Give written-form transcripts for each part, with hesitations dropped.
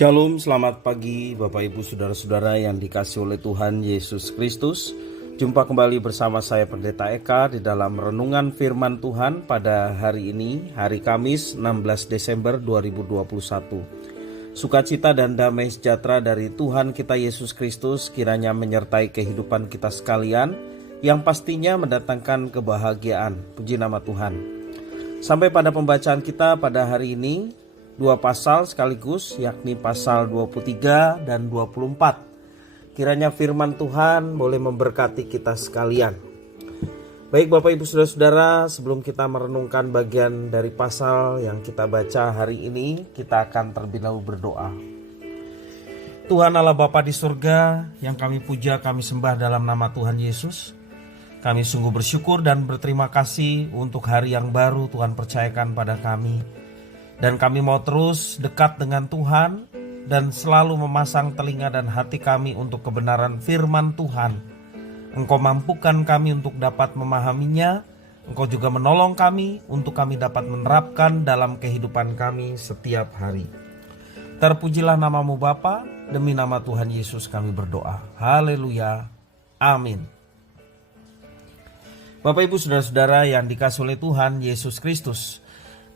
Shalom, selamat pagi Bapak Ibu Saudara-saudara yang dikasihi oleh Tuhan Yesus Kristus. Jumpa kembali bersama saya Pendeta Eka di dalam renungan firman Tuhan pada hari ini, hari Kamis 16 Desember 2021. Sukacita dan damai sejahtera dari Tuhan kita Yesus Kristus kiranya menyertai kehidupan kita sekalian, yang pastinya mendatangkan kebahagiaan. Puji nama Tuhan. Sampai pada pembacaan kita pada hari ini, dua pasal sekaligus, yakni pasal 23 dan 24. Kiranya firman Tuhan boleh memberkati kita sekalian. Baik Bapak Ibu Saudara-saudara, sebelum kita merenungkan bagian dari pasal yang kita baca hari ini, kita akan terlebih dahulu berdoa. Tuhan Allah Bapa di surga, yang kami puja, kami sembah dalam nama Tuhan Yesus. Kami sungguh bersyukur dan berterima kasih untuk hari yang baru Tuhan percayakan pada kami. Dan kami mau terus dekat dengan Tuhan dan selalu memasang telinga dan hati kami untuk kebenaran firman Tuhan. Engkau mampukan kami untuk dapat memahaminya. Engkau juga menolong kami untuk kami dapat menerapkan dalam kehidupan kami setiap hari. Terpujilah namamu Bapa, demi nama Tuhan Yesus kami berdoa. Haleluya. Amin. Bapak Ibu Saudara-saudara yang dikasihi oleh Tuhan Yesus Kristus,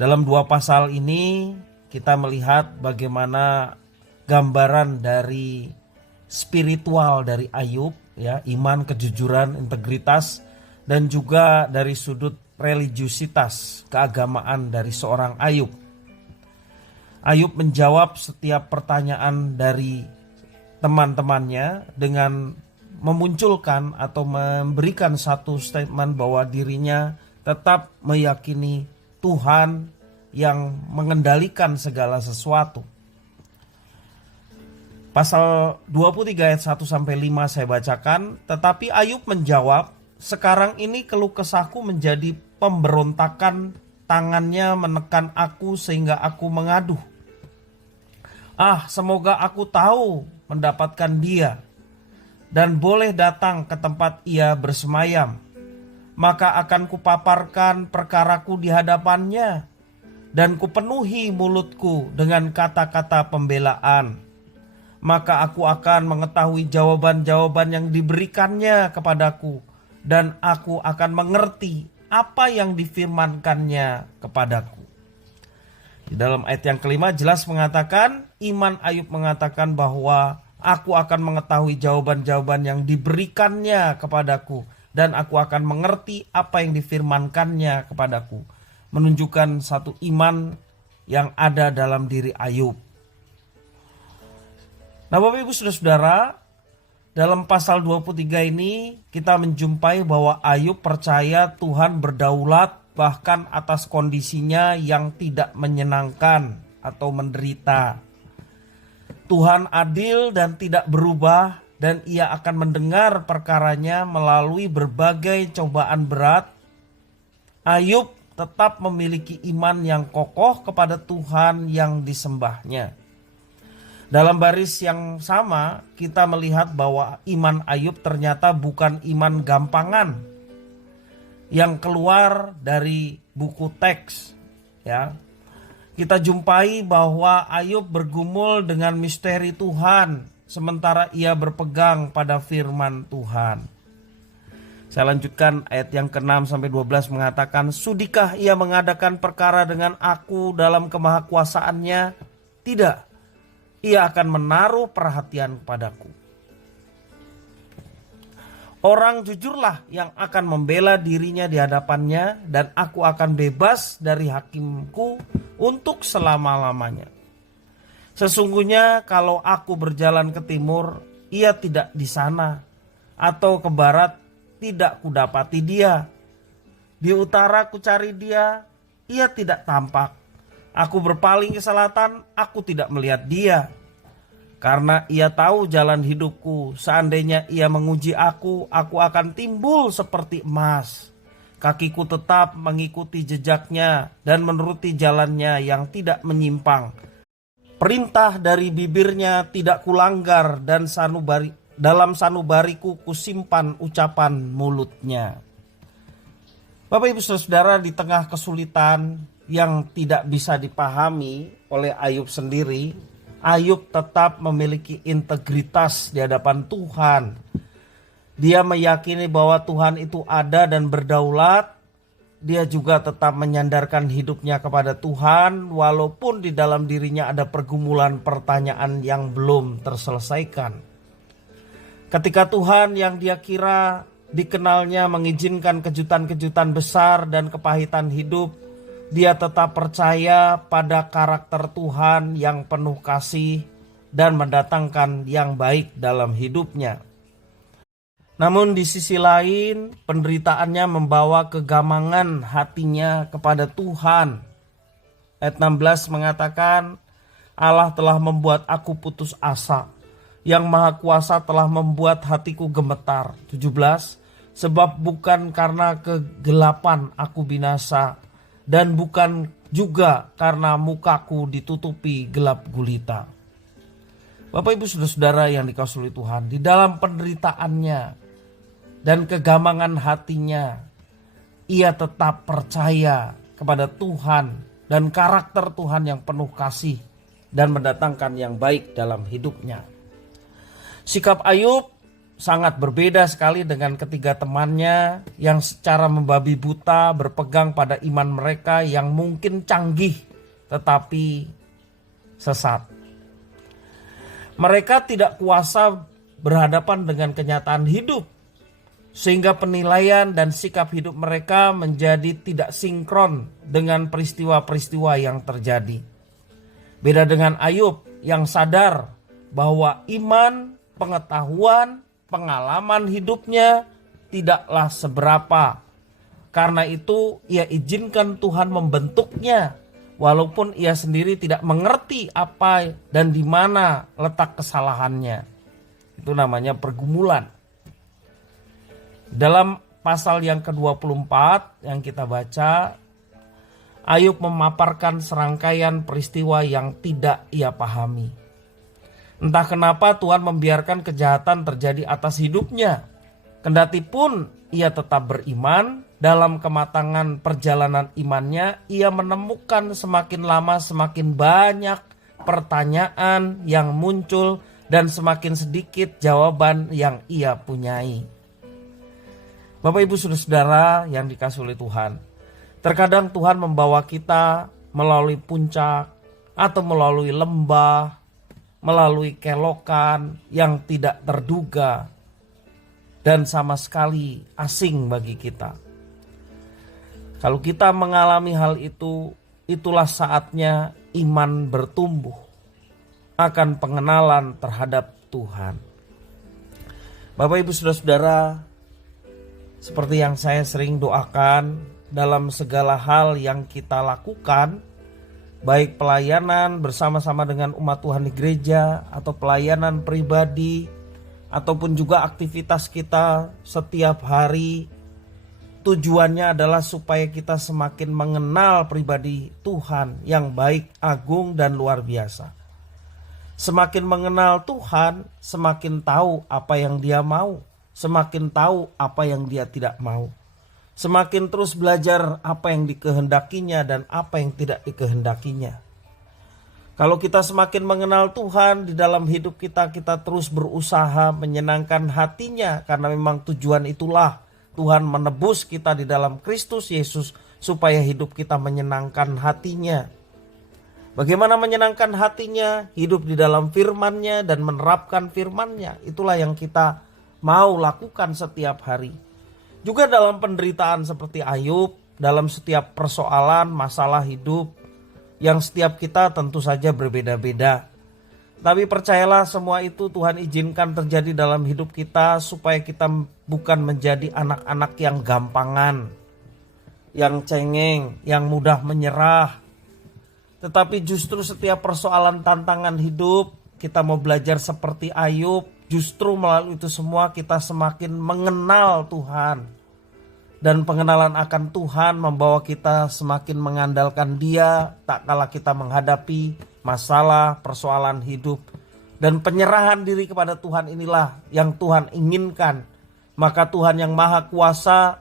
dalam dua pasal ini kita melihat bagaimana gambaran dari spiritual dari Ayub, ya, iman, kejujuran, integritas, dan juga dari sudut religiusitas, keagamaan dari seorang Ayub. Ayub menjawab setiap pertanyaan dari teman-temannya dengan memunculkan atau memberikan satu statement bahwa dirinya tetap meyakini Tuhan yang mengendalikan segala sesuatu. Pasal 23 ayat 1-5 saya bacakan. Tetapi Ayub menjawab, sekarang ini keluh kesahku menjadi pemberontakan, tangannya menekan aku sehingga aku mengaduh. Semoga aku tahu mendapatkan dia dan boleh datang ke tempat ia bersemayam. Maka akan kupaparkan perkaraku di hadapannya, dan kupenuhi mulutku dengan kata-kata pembelaan. Maka aku akan mengetahui jawaban-jawaban yang diberikannya kepadaku, dan aku akan mengerti apa yang difirmankannya kepadaku. Di dalam ayat yang kelima jelas mengatakan, iman Ayub mengatakan bahwa aku akan mengetahui jawaban-jawaban yang diberikannya kepadaku, dan aku akan mengerti apa yang difirmankannya kepadaku. Menunjukkan satu iman yang ada dalam diri Ayub. Nah Bapak Ibu Saudara-saudara, dalam pasal 23 ini kita menjumpai bahwa Ayub percaya Tuhan berdaulat bahkan atas kondisinya yang tidak menyenangkan atau menderita. Tuhan adil dan tidak berubah, dan ia akan mendengar perkaranya melalui berbagai cobaan berat. Ayub tetap memiliki iman yang kokoh kepada Tuhan yang disembahnya. Dalam baris yang sama, kita melihat bahwa iman Ayub ternyata bukan iman gampangan yang keluar dari buku teks, ya. Kita jumpai bahwa Ayub bergumul dengan misteri Tuhan, sementara ia berpegang pada firman Tuhan. Saya lanjutkan ayat yang ke-6-12 mengatakan, sudikah ia mengadakan perkara dengan aku dalam kemahakuasaannya? Tidak, ia akan menaruh perhatian padaku. Orang jujurlah yang akan membela dirinya di hadapannya, dan aku akan bebas dari hakimku untuk selama-lamanya. Sesungguhnya kalau aku berjalan ke timur, ia tidak di sana, atau ke barat, tidak kudapati dia. Di utara ku cari dia, ia tidak tampak. Aku berpaling ke selatan, aku tidak melihat dia. Karena ia tahu jalan hidupku, seandainya ia menguji aku akan timbul seperti emas. Kakiku tetap mengikuti jejaknya dan menuruti jalannya yang tidak menyimpang. Perintah dari bibirnya tidak kulanggar, dan dalam sanubariku kusimpan ucapan mulutnya. Bapak Ibu Saudara, di tengah kesulitan yang tidak bisa dipahami oleh Ayub sendiri, Ayub tetap memiliki integritas di hadapan Tuhan. Dia meyakini bahwa Tuhan itu ada dan berdaulat. Dia juga tetap menyandarkan hidupnya kepada Tuhan walaupun di dalam dirinya ada pergumulan pertanyaan yang belum terselesaikan. Ketika Tuhan yang dia kira dikenalnya mengizinkan kejutan-kejutan besar dan kepahitan hidup, dia tetap percaya pada karakter Tuhan yang penuh kasih dan mendatangkan yang baik dalam hidupnya. Namun di sisi lain, penderitaannya membawa kegamangan hatinya kepada Tuhan. Ayat 16 mengatakan, Allah telah membuat aku putus asa. Yang Maha Kuasa telah membuat hatiku gemetar. 17, sebab bukan karena kegelapan aku binasa, dan bukan juga karena mukaku ditutupi gelap gulita. Bapak Ibu Saudara-saudara yang dikasihi Tuhan, di dalam penderitaannya dan kegamangan hatinya, ia tetap percaya kepada Tuhan dan karakter Tuhan yang penuh kasih dan mendatangkan yang baik dalam hidupnya. Sikap Ayub sangat berbeda sekali dengan ketiga temannya yang secara membabi buta berpegang pada iman mereka yang mungkin canggih tetapi sesat. Mereka tidak kuasa berhadapan dengan kenyataan hidup, sehingga penilaian dan sikap hidup mereka menjadi tidak sinkron dengan peristiwa-peristiwa yang terjadi. Beda dengan Ayub yang sadar bahwa iman, pengetahuan, pengalaman hidupnya tidaklah seberapa. Karena itu ia izinkan Tuhan membentuknya walaupun ia sendiri tidak mengerti apa dan di mana letak kesalahannya. Itu namanya pergumulan. Dalam pasal yang ke-24 yang kita baca, Ayub memaparkan serangkaian peristiwa yang tidak ia pahami. Entah kenapa Tuhan membiarkan kejahatan terjadi atas hidupnya. Kendati pun ia tetap beriman, dalam kematangan perjalanan imannya ia menemukan semakin lama semakin banyak pertanyaan yang muncul dan semakin sedikit jawaban yang ia punyai. Bapak Ibu Saudara-saudara yang dikasihi oleh Tuhan, terkadang Tuhan membawa kita melalui puncak atau melalui lembah, melalui kelokan yang tidak terduga dan sama sekali asing bagi kita. Kalau kita mengalami hal itu, itulah saatnya iman bertumbuh akan pengenalan terhadap Tuhan. Bapak Ibu Saudara-saudara, seperti yang saya sering doakan, dalam segala hal yang kita lakukan, baik pelayanan bersama-sama dengan umat Tuhan di gereja, atau pelayanan pribadi, ataupun juga aktivitas kita setiap hari, tujuannya adalah supaya kita semakin mengenal pribadi Tuhan yang baik, agung, dan luar biasa. Semakin mengenal Tuhan, semakin tahu apa yang Dia mau. Semakin tahu apa yang Dia tidak mau. Semakin terus belajar apa yang dikehendakinya dan apa yang tidak dikehendakinya. Kalau kita semakin mengenal Tuhan di dalam hidup kita, kita terus berusaha menyenangkan hatinya. Karena memang tujuan itulah Tuhan menebus kita di dalam Kristus Yesus supaya hidup kita menyenangkan hatinya. Bagaimana menyenangkan hatinya? Hidup di dalam firman-Nya dan menerapkan firman-Nya. Itulah yang kita mau lakukan setiap hari. Juga dalam penderitaan seperti Ayub, dalam setiap persoalan, masalah hidup, yang setiap kita tentu saja berbeda-beda. Tapi percayalah semua itu Tuhan izinkan terjadi dalam hidup kita supaya kita bukan menjadi anak-anak yang gampangan, yang cengeng, yang mudah menyerah. Tetapi justru setiap persoalan tantangan hidup, kita mau belajar seperti Ayub. Justru melalui itu semua kita semakin mengenal Tuhan. Dan pengenalan akan Tuhan membawa kita semakin mengandalkan Dia tak kala kita menghadapi masalah, persoalan hidup. Dan penyerahan diri kepada Tuhan inilah yang Tuhan inginkan. Maka Tuhan yang Maha Kuasa,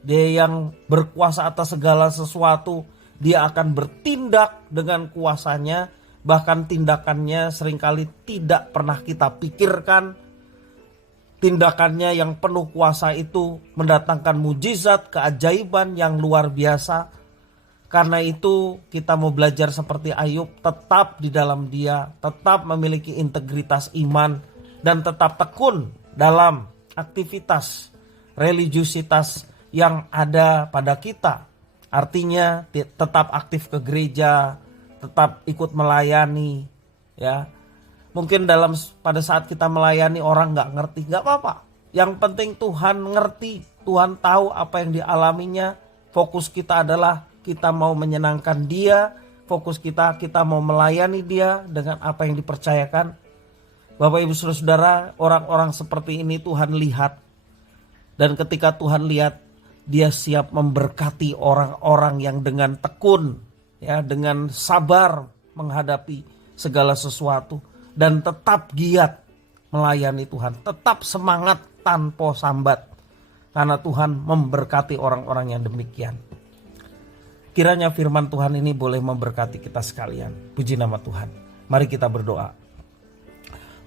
Dia yang berkuasa atas segala sesuatu, Dia akan bertindak dengan kuasanya bahkan tindakannya seringkali tidak pernah kita pikirkan. Tindakannya yang penuh kuasa itu mendatangkan mujizat, keajaiban yang luar biasa. Karena itu kita mau belajar seperti Ayub, tetap di dalam Dia, tetap memiliki integritas iman, dan tetap tekun dalam aktivitas religiusitas yang ada pada kita. Artinya tetap aktif ke gereja, tetap ikut melayani, ya. Mungkin pada saat kita melayani orang nggak ngerti, nggak apa-apa. Yang penting Tuhan ngerti, Tuhan tahu apa yang dialaminya. Fokus kita adalah kita mau menyenangkan Dia, fokus kita mau melayani Dia dengan apa yang dipercayakan. Bapak Ibu Saudara, orang-orang seperti ini Tuhan lihat. Dan ketika Tuhan lihat, Dia siap memberkati orang-orang yang dengan tekun, ya, dengan sabar menghadapi segala sesuatu dan tetap giat melayani Tuhan, tetap semangat tanpa sambat. Karena Tuhan memberkati orang-orang yang demikian. Kiranya firman Tuhan ini boleh memberkati kita sekalian. Puji nama Tuhan. Mari kita berdoa.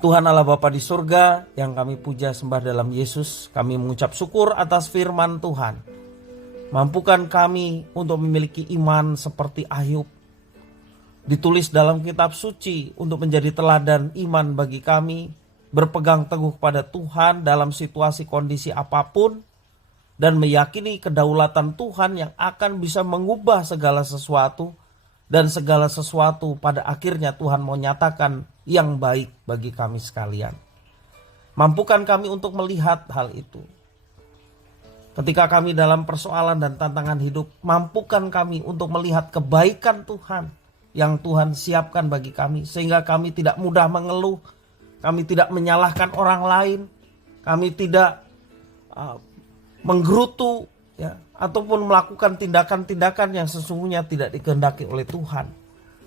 Tuhan Allah Bapa di surga yang kami puja sembah dalam Yesus, kami mengucap syukur atas firman Tuhan. Mampukan kami untuk memiliki iman seperti Ayub. Ditulis dalam kitab suci untuk menjadi teladan iman bagi kami. Berpegang teguh pada Tuhan dalam situasi kondisi apapun. Dan meyakini kedaulatan Tuhan yang akan bisa mengubah segala sesuatu. Dan segala sesuatu pada akhirnya Tuhan mau nyatakan yang baik bagi kami sekalian. Mampukan kami untuk melihat hal itu. Ketika kami dalam persoalan dan tantangan hidup, mampukan kami untuk melihat kebaikan Tuhan yang Tuhan siapkan bagi kami. Sehingga kami tidak mudah mengeluh, kami tidak menyalahkan orang lain, kami tidak menggerutu, ya, ataupun melakukan tindakan-tindakan yang sesungguhnya tidak dikehendaki oleh Tuhan.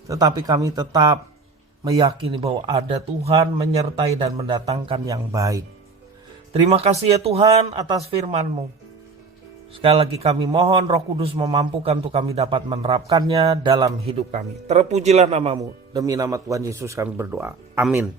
Tetapi kami tetap meyakini bahwa ada Tuhan menyertai dan mendatangkan yang baik. Terima kasih ya Tuhan atas firman-Mu. Sekali lagi kami mohon Roh Kudus memampukan untuk kami dapat menerapkannya dalam hidup kami. Terpujilah nama-Mu. Demi nama Tuhan Yesus kami berdoa. Amin.